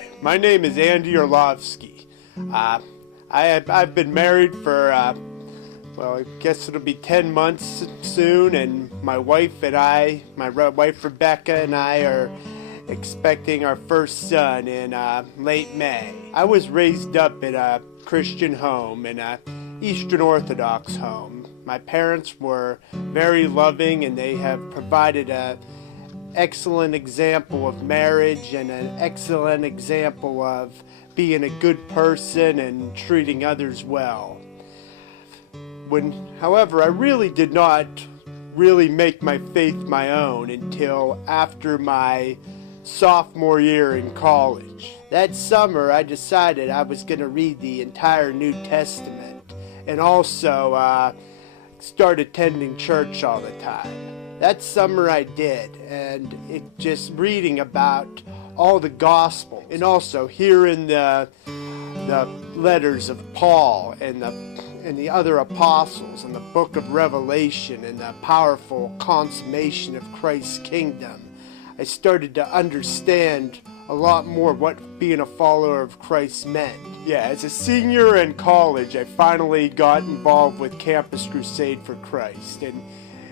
Hi, my name is Andy Orlovsky. I've been married for, well, I guess it'll be 10 months soon, and my wife Rebecca and I are expecting our first son in late May. I was raised up in a Christian home, in a Eastern Orthodox home. My parents were very loving, and they have provided an excellent example of marriage and an excellent example of being a good person and treating others well. However, I really did not make my faith my own until after my sophomore year in college. That summer, I decided I was going to read the entire New Testament and also start attending church all the time. That summer I did, and it just reading about all the gospel, and also hearing the letters of Paul and the other apostles, and the book of Revelation, and the powerful consummation of Christ's kingdom. I started to understand a lot more what being a follower of Christ meant. Yeah, as a senior in college, I finally got involved with Campus Crusade for Christ, and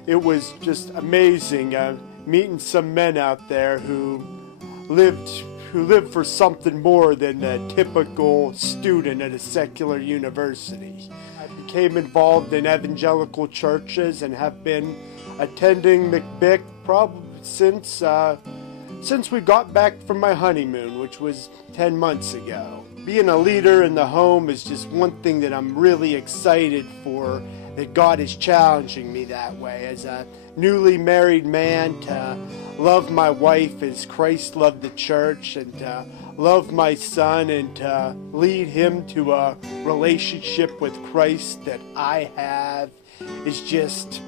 it was just amazing meeting some men out there who lived for something more than a typical student at a secular university. I became involved in evangelical churches and have been attending McBick probably since we got back from my honeymoon, which was 10 months ago. Being a leader in the home is just one thing that I'm really excited for, that God is challenging me that way as a newly married man, to love my wife as Christ loved the church, and to love my son and to lead him to a relationship with Christ that I have is just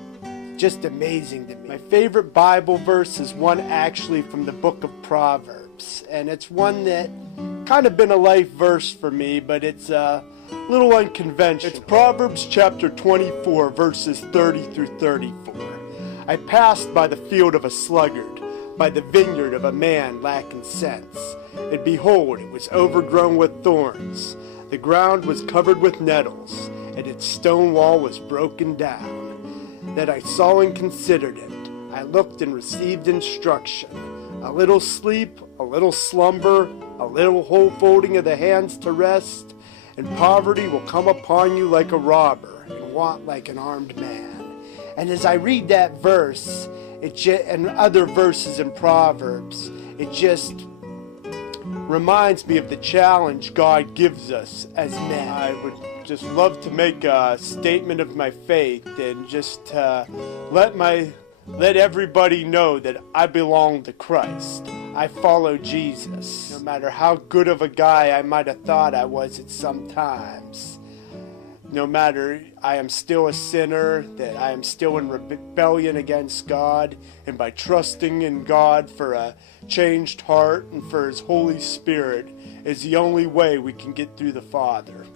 amazing to me. My favorite Bible verse is one actually from the book of Proverbs, and it's one that kind of been a life verse for me, but it's a little unconventional. It's Proverbs chapter 24, verses 30 through 34. I passed by the field of a sluggard, by the vineyard of a man lacking sense, and behold, it was overgrown with thorns. The ground was covered with nettles, and its stone wall was broken down. That I saw and considered it. I looked and received instruction. A little sleep, a little slumber, a little whole folding of the hands to rest, and poverty will come upon you like a robber, and want like an armed man. And as I read that verse, and other verses in Proverbs, it just reminds me of the challenge God gives us as men. I would just love to make a statement of my faith and just let everybody know that I belong to Christ. I follow Jesus, no matter how good of a guy I might have thought I was at some times. No matter, I am still a sinner, that I am still in rebellion against God, and by trusting in God for a changed heart and for His Holy Spirit is the only way we can get through the Father.